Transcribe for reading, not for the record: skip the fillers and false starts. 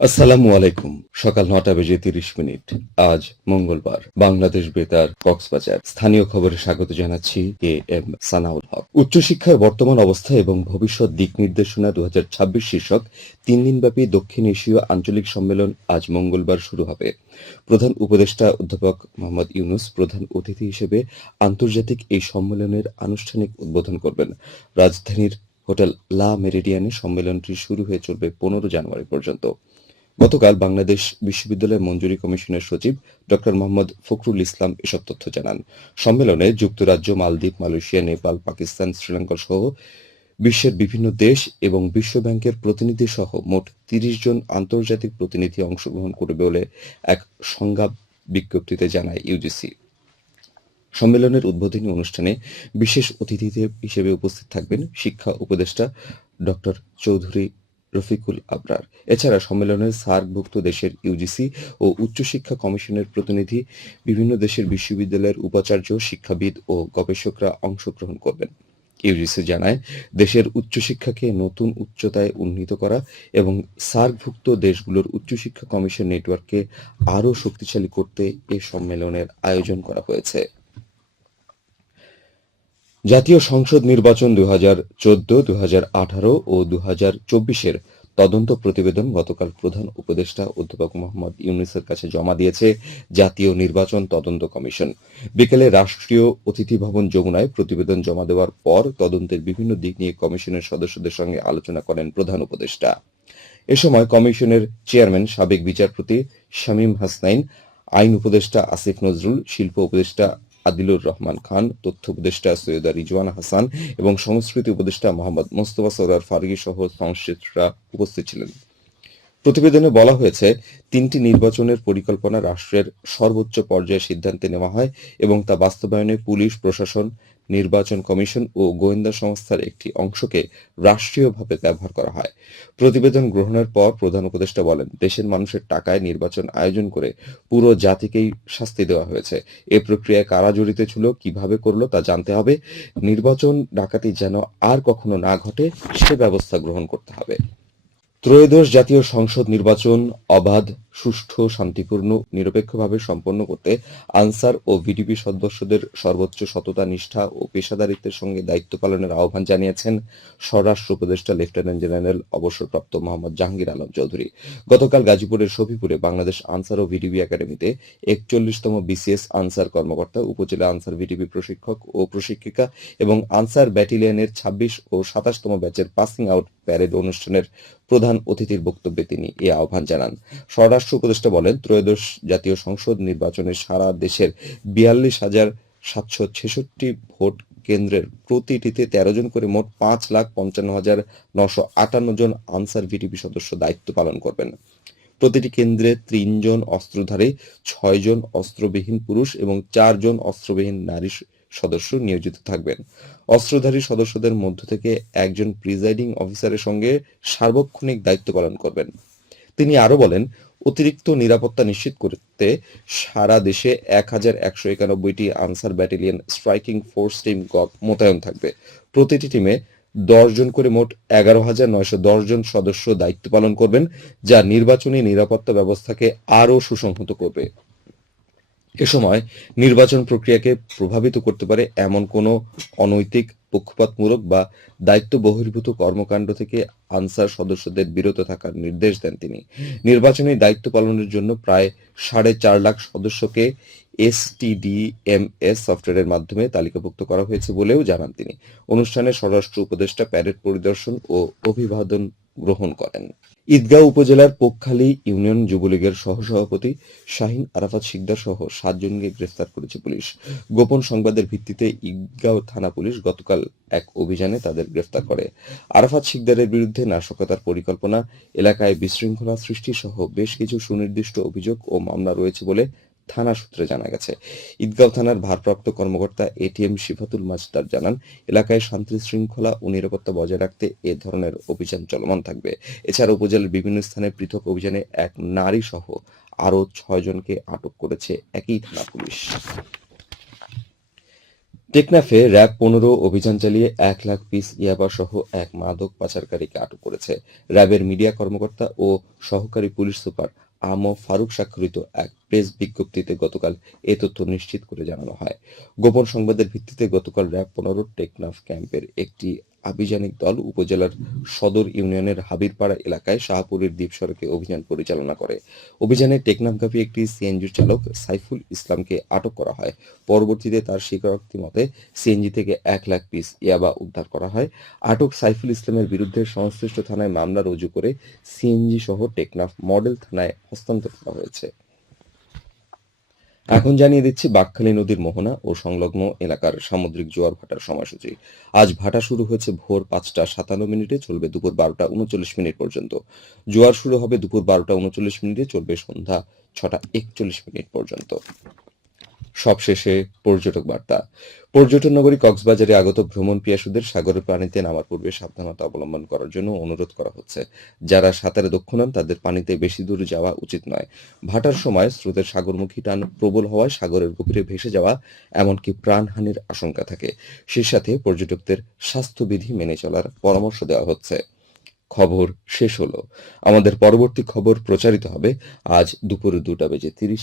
আসসালামু আলাইকুম। সকাল ৯টা বেজে ৩০ মিনিট। আজ মঙ্গলবার। বাংলাদেশ বেতার, কক্সবাজার। স্থানীয় খবরে স্বাগত জানাচ্ছি এম সানাউল হক। উচ্চশিক্ষার বর্তমান অবস্থা এবং ভবিষ্যৎ দিক নির্দেশনা ২০২৬ শীর্ষক ৩ দিনব্যাপী দক্ষিণ এশীয় আঞ্চলিক সম্মেলন আজ মঙ্গলবার শুরু হবে। প্রধান উপদেষ্টা অধ্যাপক মোহাম্মদ ইউনূস প্রধান অতিথি হিসেবে আন্তর্জাতিক এই সম্মেলনের আনুষ্ঠানিক উদ্বোধন করবেন। রাজধানীর হোটেল লা মেরিডিয়ানে সম্মেলনটি শুরু হয়ে চলবে ১৫ জানুয়ারি পর্যন্ত। গতকাল বাংলাদেশ বিশ্ববিদ্যালয় মঞ্জুরি কমিশনের সচিব ড মোহাম্মদ ফখরুল ইসলাম এসব তথ্য জানান। সম্মেলনে যুক্তরাজ্য, মালদ্বীপ, মালয়েশিয়া, নেপাল, পাকিস্তান, শ্রীলঙ্কা সহ বিশ্বের বিভিন্ন দেশ এবং বিশ্বব্যাংকের প্রতিনিধি সহ মোট ৩০ জন আন্তর্জাতিক প্রতিনিধি অংশগ্রহণ করবে বলে এক সংজ্ঞা বিজ্ঞপ্তিতে জানায় ইউজিসি। সম্মেলনের উদ্বোধনী অনুষ্ঠানে বিশেষ অতিথি হিসেবে উপস্থিত থাকবেন শিক্ষা উপদেষ্টা ড চৌধুরী রফিকুল আবরার। এছাড়া সম্মেলনে সার্কভুক্ত দেশের ইউজিসি ও উচ্চশিক্ষা কমিশনের প্রতিনিধি, বিভিন্ন দেশের বিশ্ববিদ্যালয়ের উপাচার্য, শিক্ষাবিদ ও গবেষকরা অংশগ্রহণ করবেন। ইউজিসি জানায়, দেশের উচ্চশিক্ষাকে নতুন উচ্চতায় উন্নীত করা এবং সার্কভুক্ত দেশগুলোর উচ্চশিক্ষা কমিশন নেটওয়ার্ককে আরও শক্তিশালী করতে এ সম্মেলনের আয়োজন করা হয়েছে। জাতীয় সংসদ নির্বাচন ২০১৪, ২০১৮ ও ২০২৪-এর তদন্ত প্রতিবেদন গতকাল প্রধান উপদেষ্টা অধ্যাপক মোহাম্মদ ইউনূসের কাছে জমা দিয়েছে জাতীয় নির্বাচন তদন্ত কমিশন। বিকেলে রাষ্ট্রীয় অতিথি ভবন যমুনায় প্রতিবেদন জমা দেওয়ার পর তদন্তের বিভিন্ন দিক নিয়ে কমিশনের সদস্যদের সঙ্গে আলোচনা করেন প্রধান উপদেষ্টা। এ সময় কমিশনের চেয়ারম্যান সাবেক বিচারপতি শামীম হাসনাইন, আইন উপদেষ্টা আসিফ নজরুল, শিল্প উপদেষ্টা আদিলুর রহমান খান, তথ্য উপদেষ্টা সৈয়দা রিজওয়ানা হাসান এবং সংস্কৃতি উপদেষ্টা মোহাম্মদ মোস্তফা সরোয়ার ফারুকী সহ সংশ্লিষ্টরা উপস্থিত ছিলেন। প্রতিবেদনে বলা হয়েছে, ৩টি নির্বাচনের পরিকল্পনা রাষ্ট্রের সর্বোচ্চ পর্যায়ে সিদ্ধান্তে নেওয়া হয় এবং তা বাস্তবায়নে পুলিশ, প্রশাসন, নির্বাচন কমিশন ও গোয়েন্দা সংস্থার একটি অংশকে রাষ্ট্রীয়ভাবে ব্যবহার করা হয়। প্রতিবেদন গ্রহণের পর প্রধান উপদেষ্টা বলেন, দেশের মানুষের টাকায় নির্বাচন আয়োজন করে পুরো জাতিকেই শাস্তি দেওয়া হয়েছে। এ প্রক্রিয়ায় কারা জড়িত ছিল, কিভাবে করল তা জানতে হবে। নির্বাচন ডাকাতি যেন আর কখনো না ঘটে সে ব্যবস্থা গ্রহণ করতে হবে। ত্রয়োদশ জাতীয় সংসদ নির্বাচন অবাধ, সুষ্ঠু, শান্তিপূর্ণ, নিরপেক্ষভাবে সম্পন্ন করতে আনসার ও ভিডিপি সদস্যদের সর্বোচ্চ সততা, নিষ্ঠা ও পেশাদারিত্বের সঙ্গে দায়িত্ব পালনের আহ্বান জানিয়েছেন স্বরাষ্ট্র উপদেষ্টা লেফটেন্যান্ট জেনারেল অবসরপ্রাপ্ত মোহাম্মদ জাহাঙ্গীর আলম চৌধুরী। গতকাল গাজীপুরের শফিপুরে বাংলাদেশ আনসার ও ভিডিপি একাডেমিতে ৪১তম বিসিএস আনসার কর্মকর্তা, উপজেলা আনসার ভিডিপি প্রশিক্ষক ও প্রশিক্ষিকা এবং আনসার ব্যাটালিয়নের ২৬ ও ২৭তম ব্যাচের পাসিং আউট প্যারেড অনুষ্ঠানের প্রধান অতিথির বক্তব্যে তিনি এ আহ্বান জানান। স্বরাষ্ট্র উপদেষ্টা বলেন, ত্রয়োদশ জাতীয় সংসদ নির্বাচনে সারা দেশের ৪২,৭৬৬ ভোট কেন্দ্রের প্রতিটিতে ১৩ জন করে মোট ৫,৫৫,৯৫৮ জন আনসার ভিডিপি সদস্য দায়িত্ব পালন করবেন। প্রতিটি কেন্দ্রে ৩ জন অস্ত্রধারী, ৬ জন অস্ত্রবিহীন পুরুষ এবং ৪ জন অস্ত্রবিহীন নারী সদস্য নিয়োজিত থাকবেন। অস্ত্রধারী সদস্যদের মধ্য থেকে একজন প্রিজাইডিং অফিসারের সঙ্গে সার্বক্ষণিক দায়িত্ব পালন করবেন। তিনি আরও বলেন, অতিরিক্ত নিরাপত্তা নিশ্চিত করতে সারা দেশে ১,১৯১টি Ansar battalion striking force team মোতায়েন থাকবে। প্রতিটি টিমে ১০ জন করে মোট ১১,৯১০ জন সদস্য দায়িত্ব পালন করবেন, যা নির্বাচনী নিরাপত্তা ব্যবস্থাকে আরও সুসংহত করবে। এ সময় নির্বাচন প্রক্রিয়াকে প্রভাবিত করতে পারে এমন কোনো অনৈতিক, পক্ষপাতমূলক বা দায়িত্ব বহির্ভূত কর্মকাণ্ড থেকে আনসার সদস্যদের বিরত থাকার নির্দেশ দেন তিনি। নির্বাচনী দায়িত্ব পালনের জন্য প্রায় ৪.৫ লাখ সদস্যকে এসটিডিএমএস সফটওয়্যারের মাধ্যমে তালিকাভুক্ত করা হয়েছে বলেও জানান তিনি। অনুষ্ঠানে স্বরাষ্ট্র উপদেষ্টা প্যারেড পরিদর্শন ও অভিবাদন গ্রহণ করেন। ঈদগাঁও উপজেলার পোকখালী ইউনিয়ন যুবলীগের সহসভাপতি শাহীন আরাফাত শিকদার সহ ৭ জনকে গ্রেফতার করেছে পুলিশ। গোপন সংবাদের ভিত্তিতে ঈদগাঁও থানা পুলিশ গতকাল এক অভিযানে তাদের গ্রেফতার করে। আরাফাত শিকদারের বিরুদ্ধে নাশকতার পরিকল্পনা, এলাকায় বিশৃঙ্খলা সৃষ্টি সহ বেশ কিছু সুনির্দিষ্ট অভিযোগ ও মামলা রয়েছে বলে থানা সূত্রে জানা গেছে। ঈদগাঁও থানার ভারপ্রাপ্ত কর্মকর্তা এটিএম সিফাতুল মাজদার জানান, এলাকায় শান্তি শৃঙ্খলা ও নিরাপত্তা বজায় রাখতে এ ধরনের অভিযান চলমান থাকবে। এছাড়া উপজেলার বিভিন্ন স্থানে পৃথক অভিযানে এক নারী সহ আরও ৬ জনকে আটক করেছে একই থানা পুলিশ। টেকনাফে র্যাব 15 অভিযান চালিয়ে 1 লাখ পিস ইয়াবা সহ এক মাদক পাচারকারীকে আটক করেছে। র্যাবের মিডিয়া কর্মকর্তা ও সহকারী পুলিশ সুপার আম ফারুক স্বাক্ষরিত এক প্রেস বিজ্ঞপ্তিতে গতকাল এ তথ্য নিশ্চিত করে জানানো হয়। গোপন সংবাদের ভিত্তিতে গতকাল র্যাব 15 টেকনাফ ক্যাম্পের একটি আভিযানিক দল উপজেলার সদর ইউনিয়নের হাবিরপাড়া এলাকায় শাহপুরের দ্বীপ সড়কে অভিযান পরিচালনা করে। অভিযানে টেকনাফগামী একটি সিএনজি চালক সাইফুল ইসলামকে আটক করা হয়। পরবর্তীতে তার স্বীকারোক্তি মতে সিএনজি থেকে 1 লাখ পিস ইয়াবা উদ্ধার করা হয়। আটক সাইফুল ইসলামের বিরুদ্ধে সংশ্লিষ্ট থানায় মামলা রুজু করে সিএনজি সহ টেকনাফ মডেল থানায় হস্তান্তর করা হয়েছে। এখন জানিয়ে দিচ্ছি বাঁকখালী নদীর মোহনা ও সংলগ্ন এলাকার সামুদ্রিক জোয়ার ভাটার সময়সূচি। আজ ভাটা শুরু হয়েছে ভোর 5:57, চলবে দুপুর 12:39 পর্যন্ত। জোয়ার শুরু হবে দুপুর 12:39, চলবে সন্ধ্যা 6:41 পর্যন্ত। সবশেষে পর্যটক বার্তা। পর্যটন নগরী কক্সবাজারে আগত ভ্রমণ পিয়াসুদের সাগরের পানিতে নামার পূর্বে সাবধানতা অবলম্বন করার জন্য অনুরোধ করা হচ্ছে। যারা সাঁতারে দক্ষ নন তাদের পানিতে বেশি দূর যাওয়া উচিত নয়। ভাটার সময় স্রোতের সাগরমুখী টান প্রবল হওয়ায় সাগরের গভীরে ভেসে যাওয়া এমনকি প্রাণহানির আশঙ্কা থাকে। সেই সাথে পর্যটকদের স্বাস্থ্যবিধি মেনে চলার পরামর্শ দেওয়া হচ্ছে। খবর শেষ হলো। আমাদের পরবর্তী খবর প্রচারিত হবে আজ দুপুর 2:30।